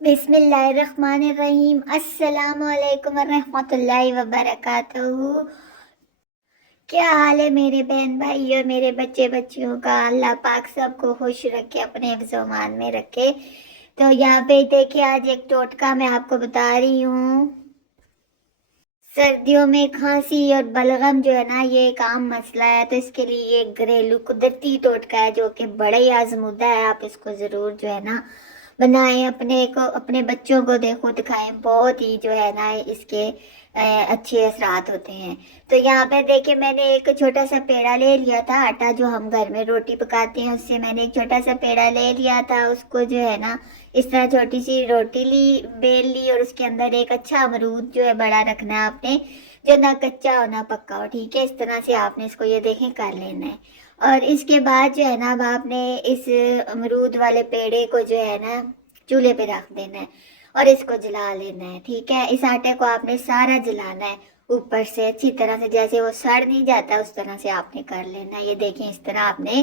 बिस्मिल्लाहिर्रहमानिर्रहीम। अस्सलाम वालेकुम वरहमतुल्लाहि वबरकातुहू। क्या हाल है मेरे बहन भाई और मेरे बच्चे बच्चियों का? अल्लाह पाक सबको खुश रखे, अपने हिफ्ज़-ओ-मान में रखे। तो यहाँ पे देखिए, आज एक टोटका मैं आपको बता रही हूँ। सर्दियों में खांसी और बलगम जो है ना, ये एक आम मसला है। तो इसके लिए ये घरेलू कुदरती टोटका है जो कि बड़ा ही आजमुदा है। आप इसको ज़रूर जो है ना बनाएं, अपने को अपने बच्चों को देखो दिखाएं। बहुत ही जो है ना इसके अच्छे असरात होते हैं। तो यहाँ पे देखिए, मैंने एक छोटा सा पेड़ा ले लिया था। आटा जो हम घर में रोटी पकाते हैं उससे मैंने एक छोटा सा पेड़ा ले लिया था। उसको जो है ना इस तरह छोटी सी रोटी ली, बेल ली, और उसके अंदर एक अच्छा अमरूद जो है बड़ा रखना है आपने, जो ना कच्चा हो ना पक्का हो। ठीक है, इस तरह से आपने इसको ये देखें कर लेना है। और इसके बाद जो है ना अब आपने इस अमरूद वाले पेड़े को जो है ना चूल्हे पे रख देना है और इसको जला लेना है। ठीक है, इस आटे को आपने सारा जलाना है ऊपर से अच्छी तरह से, जैसे वो सड़ नहीं जाता उस तरह से आपने कर लेना है। ये देखें, इस तरह आपने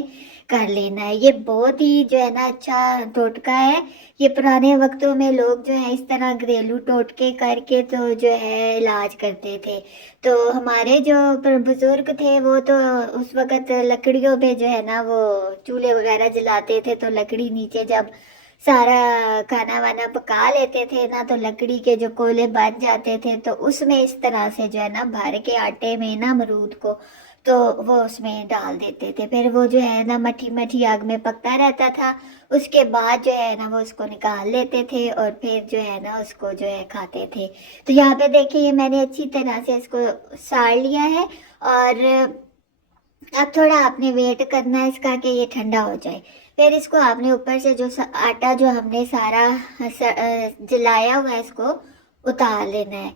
कर लेना है। ये बहुत ही जो है ना अच्छा टोटका है। ये पुराने वक्तों में लोग जो है इस तरह घरेलू टोटके करके तो जो है इलाज करते थे। तो हमारे जो बुजुर्ग थे वो तो उस वक़्त लकड़ियों पे जो है ना वो चूल्हे वगैरह जलाते थे। तो लकड़ी नीचे जब सारा खाना वाना पका लेते थे ना, तो लकड़ी के जो कोयले बन जाते थे, तो उसमें इस तरह से जो है ना भर के आटे में ना अमरूद को तो वो उसमें डाल देते थे। फिर वो जो है ना मठी मठी आग में पकता रहता था। उसके बाद जो है ना वो उसको निकाल लेते थे और फिर जो है ना उसको जो है खाते थे। तो यहाँ पे देखिए, ये मैंने अच्छी तरह से इसको साड़ लिया है। और अब थोड़ा आपने वेट करना है इसका कि ये ठंडा हो जाए। फिर इसको आपने ऊपर से जो आटा जो हमने सारा जलाया हुआ है इसको उतार लेना है।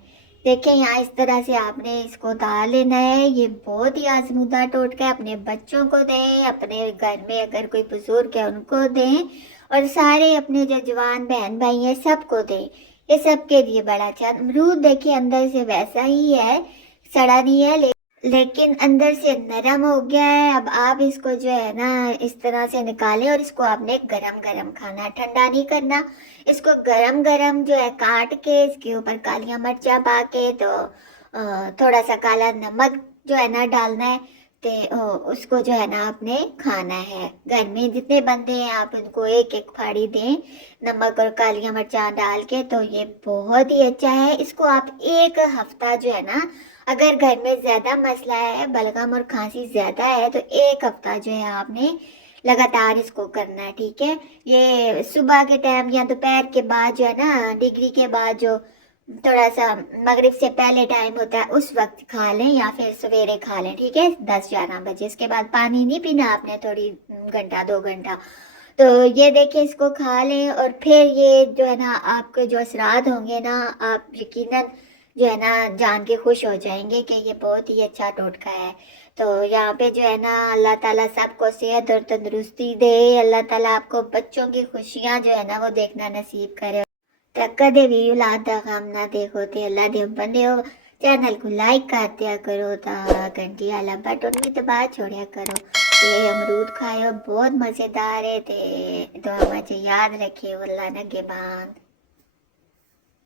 देखिए, यहाँ इस तरह से आपने इसको उतार लेना है। ये बहुत ही आजमुदा टोटका है। अपने बच्चों को दें, अपने घर में अगर कोई बुजुर्ग है उनको दें, और सारे अपने जो जवान बहन भाई हैं सबको दें। ये सबके लिए बड़ा अच्छा। अमरूद देखिए अंदर से वैसा ही है, सड़ा नहीं है, लेकिन अंदर से नरम हो गया है। अब आप इसको जो है ना इस तरह से निकालें और इसको आपने गरम गरम खाना है, ठंडा नहीं करना। इसको गरम गरम जो है काट के इसके ऊपर कालियां मिर्चा पा के तो थोड़ा सा काला नमक जो है ना डालना है। उसको जो है ना आपने खाना है। घर में जितने बंदे हैं आप उनको एक एक फाड़ी दें नमक और कालियां मिर्चा डाल के। तो ये बहुत ही अच्छा है। इसको आप एक हफ्ता जो है ना, अगर घर में ज्यादा मसला है, बलगम और खांसी ज्यादा है, तो एक हफ्ता जो है आपने लगातार इसको करना है। ठीक है, ये सुबह के टाइम या दोपहर के बाद जो है ना, डिग्री के बाद जो थोड़ा सा मगरिब से पहले टाइम होता है उस वक्त खा लें, या फिर सवेरे खा लें। ठीक है, 10-11 बजे। इसके बाद पानी नहीं पीना आपने, थोड़ी घंटा 2 घंटा। तो ये देखिए, इसको खा लें और फिर ये जो है ना आपके जो असरात होंगे ना, आप यकीनन जो है ना जान के खुश हो जाएंगे कि ये बहुत ही अच्छा टोटका है। तो यहाँ पे जो है ना अल्लाह ताला सबको सेहत और तंदुरुस्ती दे। अल्लाह ताला आपको बच्चों की खुशियाँ जो है ना वो देखना नसीब करे। तो कदे भी औलाद दा गम ना देखो। ते अल्लाह दे बंदे हो, चैनल को लाइक कर दिया करो, ता घंटी वाला बटन भी दबा छोड़िया करो। ये अमरूद खायो, बहुत मजेदार है। ते दुआ मुझे याद रखिए। अल्लाह नगेबान।